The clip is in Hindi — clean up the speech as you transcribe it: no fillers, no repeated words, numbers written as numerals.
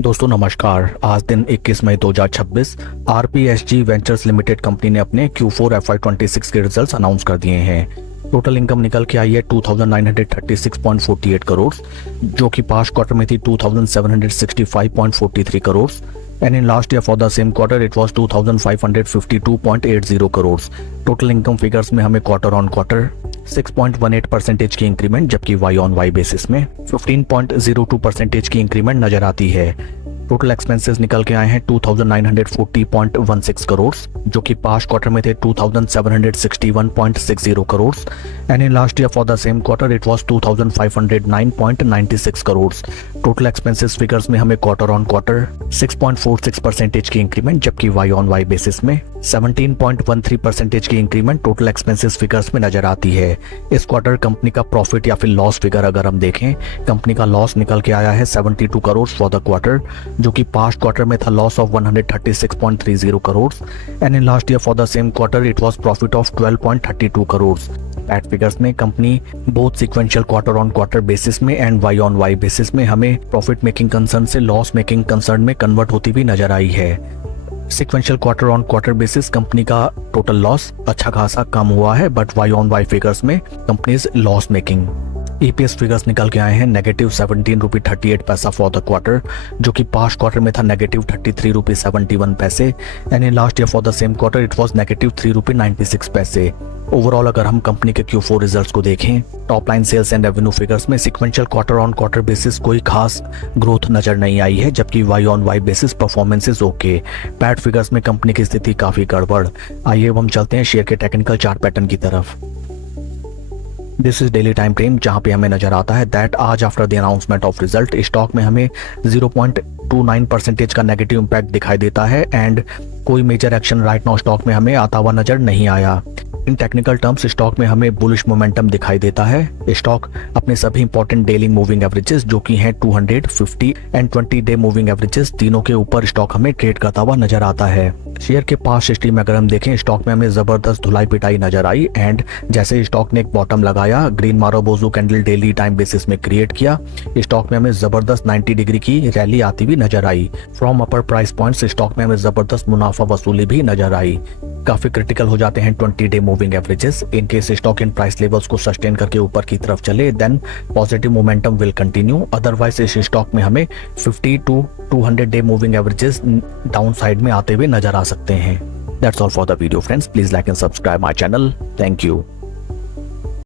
दोस्तों नमस्कार। आज दिन 21 मई 2026 आरपीएसजी वेंचर्स लिमिटेड कंपनी ने अपने Q4 FY26 के रिजल्ट्स अनाउंस कर दिए हैं। टोटल इनकम निकल के आई है 2936.48 करोड़, जो कि पास्ट क्वार्टर में थी 2765.43 crore and in last year for the same quarter it was 2552.80 crore. Total income figures में हमें क्वार्टर ऑन क्वार्टर 6.18% की इंक्रीमेंट, जबकि वाई ऑन वाई बेसिस में 15.02% की इंक्रीमेंट नजर आती है। टोटल एक्सपेंसेस निकल के आए हैं 2940.16 करोड़, जो कि पास्ट क्वार्टर में थे 2761.60 crore and in last year for the same quarter it was 2509.96 crore. Total expenses figures में हमें क्वार्टर ऑन क्वार्टर 6.46% की इंक्रीमेंट, जबकि वाई ऑन वाई बेसिस में 17.13% की इंक्रीमेंट टोटल एक्सपेंसेस फिगर्स में नजर आती है। इस क्वार्टर कंपनी का प्रॉफिट या फिर लॉस फिगर अगर हम देखें, कंपनी का लॉस निकल के आया है 72 करोड़ फॉर द क्वार्टर, जो कि पास्ट क्वार्टर में था loss of 136.30 crore and in last year for the same quarter it was profit of 12.32 crore. PAT figures में company both sequential quarter on quarter basis में and Y on Y basis में हमें प्रॉफिट मेकिंग कंसर्न से लॉस मेकिंग कंसर्न में कन्वर्ट होती हुई नजर आई है। Sequential quarter on quarter basis company का टोटल लॉस अच्छा खासा कम हुआ है, but Y on Y figures में company is loss making. EPS figures निकल के आए हैं -17.38 फॉर द क्वार्टर, जो कि पास्ट क्वार्टर में था -33.71 and in last year for the same quarter it was -3.96। Overall अगर हम कंपनी के Q4 रिजल्ट्स को देखें, top line sales and revenue figures में sequential quarter on quarter basis कोई खास ग्रोथ नजर नहीं आई है, जबकि Y on Y basis performance is okay. PAT figures में कंपनी की स्थिति काफी गड़बड़। आइए हम चलते हैं शेयर के टेक्निकल चार्ट पैटर्न की तरफ। This is daily time frame, जहां पे हमें नजर आता है दैट आज after the announcement of result stock में हमें 0.29% का नेगेटिव इंपैक्ट दिखाई देता है एंड कोई major action right now stock में हमें आता हुआ नजर नहीं आया। इन टेक्निकल टर्म्स स्टॉक में हमें बुलिश मोमेंटम दिखाई देता है। स्टॉक अपने सभी इंपॉर्टेंट डेली मूविंग एवरेजेस, जो कि हैं 200, 50 एंड 20 डे मूविंग एवरेजेस, तीनों के ऊपर स्टॉक हमें ट्रेड करता हुआ नजर आता है। शेयर के पास हिस्ट्री में अगर हम देखें, स्टॉक में हमें जबरदस्त धुलाई पिटाई नजर आई एंड जैसे स्टॉक ने एक बॉटम लगाया, green marubozu candle daily time basis में क्रिएट किया, स्टॉक में हमें जबरदस्त 90 डिग्री की रैली आती हुई नजर आई। From upper price points stock में हमें जबरदस्त मुनाफा वसूली भी नजर आई। काफी क्रिटिकल हो जाते हैं 20 day moving averages. In case stock in price levels को सस्टेन करके ऊपर की तरफ चले, then positive momentum will continue. Otherwise इस स्टॉक में हमें 50 to 200 day moving averages downside में आते हुए नजर आ सकते हैं। That's all for the video friends, please like and subscribe my channel. Thank you.